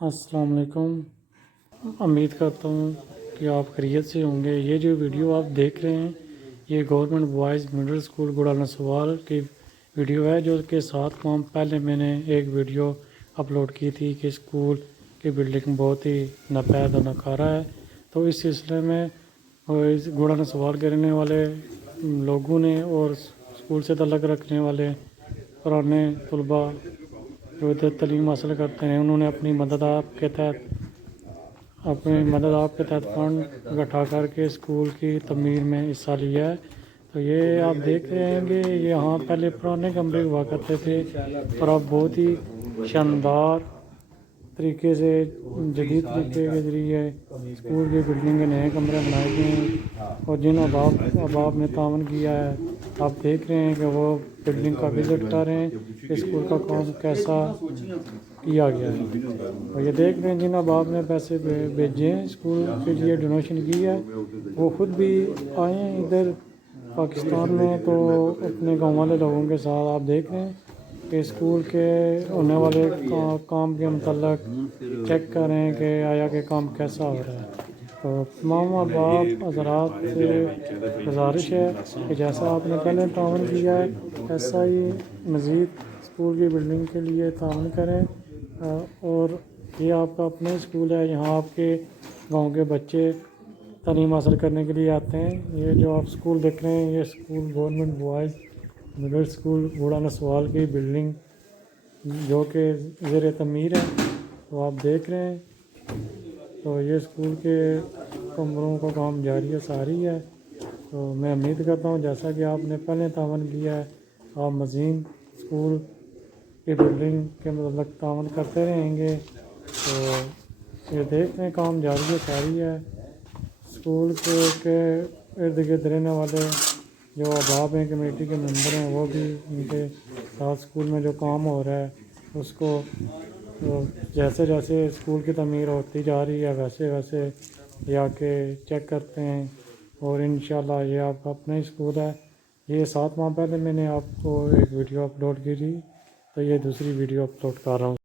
अस्सलाम वालेकुम। उम्मीद करता हूँ कि आप खैरियत से होंगे। ये जो वीडियो आप देख रहे हैं ये गवर्नमेंट बॉयज़ मिडिल स्कूल गुड़ा नसवाल की वीडियो है, जो कि 7 माह पहले मैंने एक वीडियो अपलोड की थी कि स्कूल की बिल्डिंग बहुत ही नापैद और नकारा है। तो इस सिलसिले में इस गुड़ा नसवाल के रहने वाले लोगों ने और स्कूल से ताल्लुक़ रखने वाले पुराने तलबा जो तालीम हासिल करते हैं, उन्होंने अपनी मदद आपके तहत फ़ंड इकट्ठा करके स्कूल की तमीर में हिस्सा लिया है। तो ये आप देख रहे हैं कि यहाँ पहले पुराने कमरे हुआ करते थे और अब बहुत ही शानदार तरीके से जदीद तरीके के ज़रिए स्कूल की बिल्डिंग के नए कमरे बनाए गए हैं। और जिन अहबाब ने तावन किया है, आप देख रहे हैं कि वो बिल्डिंग का विज़िट कर रहे हैं कि स्कूल का काम कैसा किया गया है। और ये देख रहे हैं जिन अहबाब ने पैसे भेजे हैं स्कूल के लिए, डोनेशन की है, वो ख़ुद भी आए हैं इधर पाकिस्तान में। तो अपने गाँव वाले लोगों के साथ आप देख रहे हैं कि स्कूल के होने वाले काम के मतलब चेक कर रहे हैं कि आया के काम कैसा हो रहा है। तो तमाम अहबाब हज़रात से गुजारिश है कि जैसा आपने पहले तावन किया है ऐसा ही मज़ीद स्कूल की बिल्डिंग के लिए तावन करें। और ये आपका अपना स्कूल है, यहाँ आपके गांव के बच्चे तालीम हासिल करने के लिए आते हैं। ये जो आप स्कूल देख रहे हैं ये school government boys middle school गुड़ा नसवाल की बिल्डिंग जो कि ज़ेर तमीर है, तो आप देख रहे हैं। तो ये स्कूल के कमरों का काम जारी है, सारी है। तो मैं उम्मीद करता हूँ जैसा कि आपने पहले तावन किया है, आप मज़ीद स्कूल की बिल्डिंग के मतलब तावन करते रहेंगे। तो ये देख रहे हैं काम जारी है, सारी है। स्कूल के इर्द गिर्द रहने वाले जो अहबाब हैं, कमेटी के मेंबर हैं, वो भी उनके साथ स्कूल में जो काम हो रहा है उसको जैसे जैसे स्कूल की तमीर होती जा रही है वैसे वैसे ये आके चेक करते हैं। और इंशाल्लाह ये आपका अपना ही स्कूल है। ये 7 माह पहले मैंने आपको एक वीडियो अपलोड की थी, तो ये दूसरी वीडियो अपलोड कर रहा हूँ।